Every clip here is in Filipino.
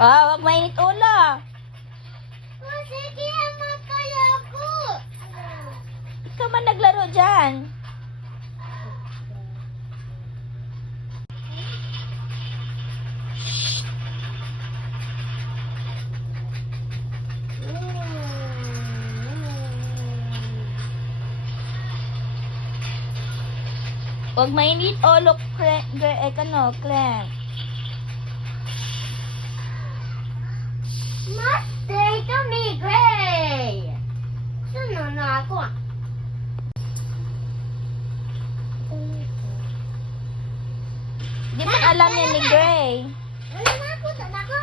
Wag mainit ulo. Sige, makaya ako. Ikaw man naglaro dyan. Huwag mainit ulo, Clem. Master, ito ni Gray. Sino na ako? Di man alam yan ni Gray. Wala na ako, saan ako?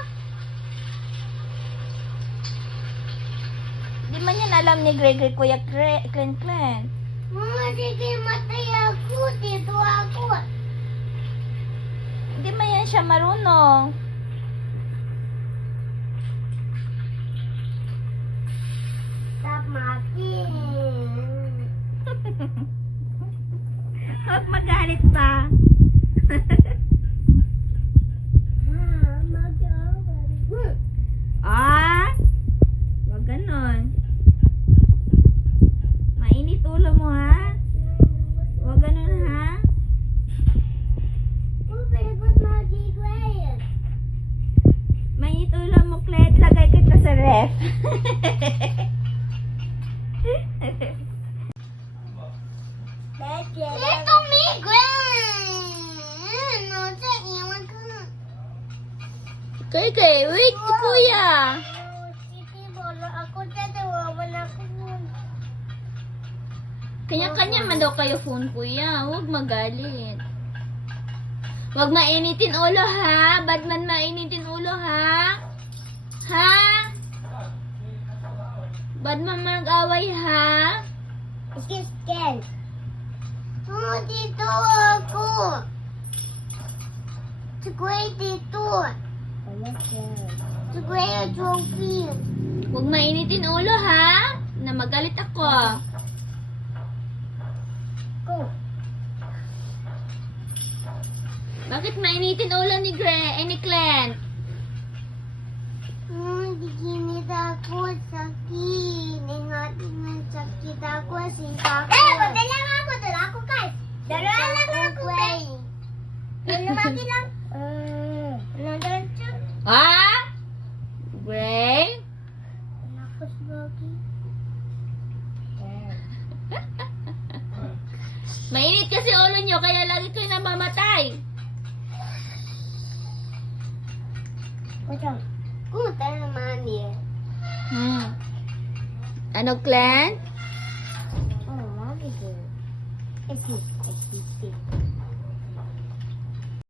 Di man yan alam ni Gray, Kuya Clen. Mama, sige, matay ako. Dito ako. Hindi man yan siya marunong. Stop makin. Huwag magalit pa. Wag ganon. Mainit ulo mo, ha? Wag ganon, ha? Mainit ulo mo, Clet. Lagay kita sa ref. Ito ni Gray. No, sa iwan ko na. Kay, wait, kuya. Sige, wala ako dyan. Wala ako nun. Kanya-kanya man daw kayo phone, kuya. Huwag magalit. Huwag mainitin ulo, ha? Ba't man mainitin ulo, ha? Ha? Ba't man mag-away, ha? Kiss, kiss. Oh, dito ako. Si Gray dito. Si Gray yung trophy. Huwag mainitin ulo, ha? Na magalit ako. Go. Bakit mainitin ulo ni Gray, ni Clen? Diginit ako. Sakit. Ingat sakit ako. Sita ko. Madala ako. Dala ako, kay. Dala lang ako, kay. Lumaki lang. Nandun siya. Ha? Gray? Nakos lagi. Mainit kasi ulo nyo, kaya lagi kayo namamatay. Wala. Kuta naman eh. Ano, Clen? Oh, lagi din.